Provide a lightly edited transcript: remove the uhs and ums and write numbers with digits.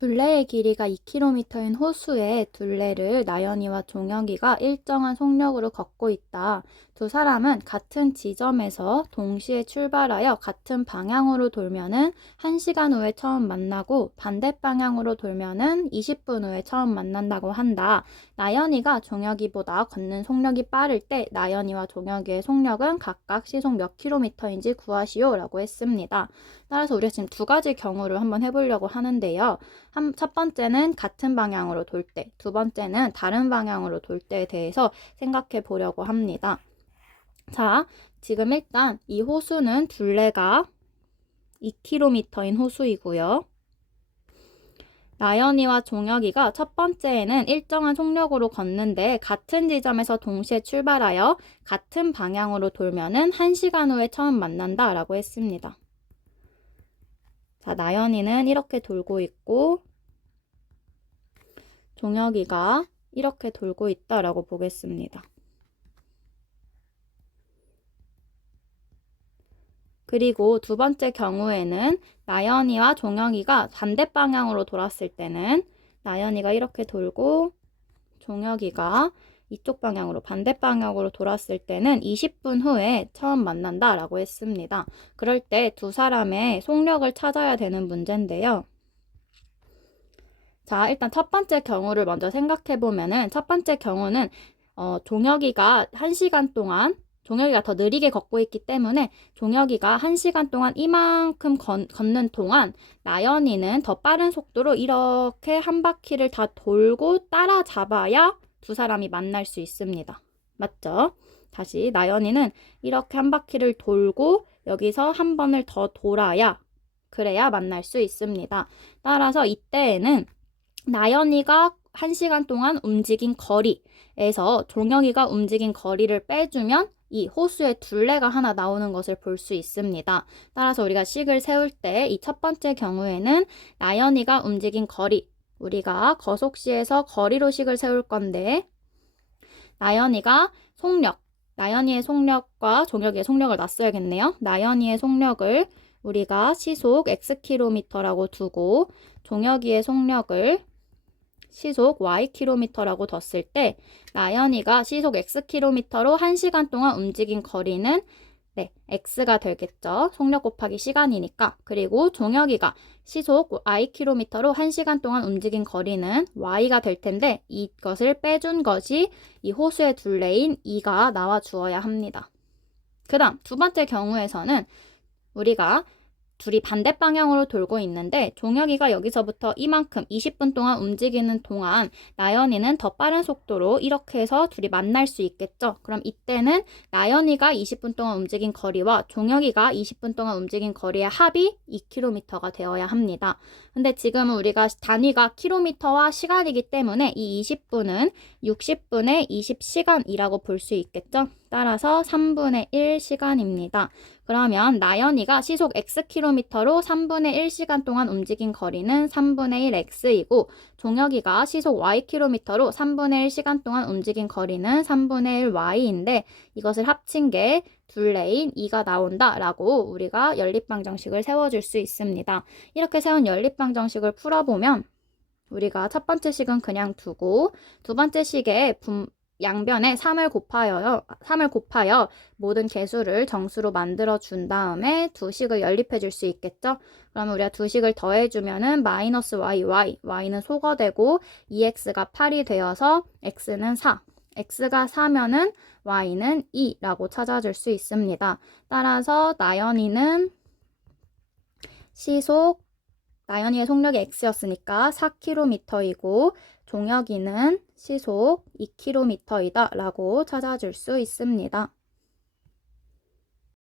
둘레의 길이가 2km인 호수에 둘레를 나연이와 종혁이가 일정한 속력으로 걷고 있다. 두 사람은 같은 지점에서 동시에 출발하여 같은 방향으로 돌면은 1시간 후에 처음 만나고 반대 방향으로 돌면은 20분 후에 처음 만난다고 한다. 나연이가 종혁이보다 걷는 속력이 빠를 때 나연이와 종혁이의 속력은 각각 시속 몇 킬로미터인지 구하시오 라고 했습니다. 따라서 우리가 지금 두 가지 경우를 한번 해보려고 하는데요. 첫 번째는 같은 방향으로 돌 때, 두 번째는 다른 방향으로 돌 때에 대해서 생각해 보려고 합니다. 자, 지금 일단 이 호수는 둘레가 2km인 호수이고요. 나연이와 종혁이가 첫 번째에는 일정한 속력으로 걷는데 같은 지점에서 동시에 출발하여 같은 방향으로 돌면은 1시간 후에 처음 만난다 라고 했습니다. 자, 나연이는 이렇게 돌고 있고 종혁이가 이렇게 돌고 있다라고 보겠습니다. 그리고 두 번째 경우에는 나연이와 종혁이가 반대 방향으로 돌았을 때는 나연이가 이렇게 돌고 종혁이가 이쪽 방향으로 반대 방향으로 돌았을 때는 20분 후에 처음 만난다라고 했습니다. 그럴 때 두 사람의 속력을 찾아야 되는 문제인데요. 자, 일단 첫 번째 경우를 먼저 생각해 보면은 첫 번째 경우는 종혁이가 1시간 동안 종혁이가 더 느리게 걷고 있기 때문에 종혁이가 1시간 동안 이만큼 걷는 동안 나연이는 더 빠른 속도로 이렇게 한 바퀴를 다 돌고 따라잡아야 두 사람이 만날 수 있습니다. 맞죠? 다시 나연이는 이렇게 한 바퀴를 돌고 여기서 한 번을 더 돌아야 그래야 만날 수 있습니다. 따라서 이때에는 나연이가 1시간 동안 움직인 거리에서 종혁이가 움직인 거리를 빼주면 이 호수에 둘레가 하나 나오는 것을 볼 수 있습니다. 따라서 우리가 식을 세울 때 이 첫 번째 경우에는 나연이가 움직인 거리, 우리가 거속시에서 거리로 식을 세울 건데 나연이가 속력, 나연이의 속력과 종혁이의 속력을 놨어야겠네요. 나연이의 속력을 우리가 시속 Xkm라고 두고 종혁이의 속력을 시속 Ykm라고 뒀을 때 나연이가 시속 Xkm로 1시간 동안 움직인 거리는 X가 되겠죠. 속력 곱하기 시간이니까. 그리고 종혁이가 시속 Ykm로 1시간 동안 움직인 거리는 Y가 될 텐데 이것을 빼준 것이 이 호수의 둘레인 2가 나와 주어야 합니다. 그 다음 두 번째 경우에서는 우리가 둘이 반대 방향으로 돌고 있는데 종혁이가 여기서부터 이만큼 20분 동안 움직이는 동안 나연이는 더 빠른 속도로 이렇게 해서 둘이 만날 수 있겠죠. 그럼 이때는 나연이가 20분 동안 움직인 거리와 종혁이가 20분 동안 움직인 거리의 합이 2km가 되어야 합니다. 근데 지금은 우리가 단위가 킬로미터와 시간이기 때문에 이 20분은 60분의 20시간이라고 볼 수 있겠죠. 따라서 3분의 1 시간입니다. 그러면 나연이가 시속 Xkm로 3분의 1시간 동안 움직인 거리는 3분의 1X이고 종혁이가 시속 Ykm로 3분의 1시간 동안 움직인 거리는 3분의 1Y인데 이것을 합친 게 둘레인 2가 나온다라고 우리가 연립방정식을 세워줄 수 있습니다. 이렇게 세운 연립방정식을 풀어보면 우리가 첫 번째 식은 그냥 두고 두 번째 식에 양변에 3을 곱하여 모든 개수를 정수로 만들어 준 다음에 두 식을 연립해 줄 수 있겠죠? 그러면 우리가 두 식을 더해 주면은 마이너스 y는 소거되고 2x가 8이 되어서 x는 4. x가 4면은 y는 2라고 찾아줄 수 있습니다. 따라서 나연이의 속력이 x였으니까 4km이고 종혁이는 시속 2km이다 라고 찾아줄 수 있습니다.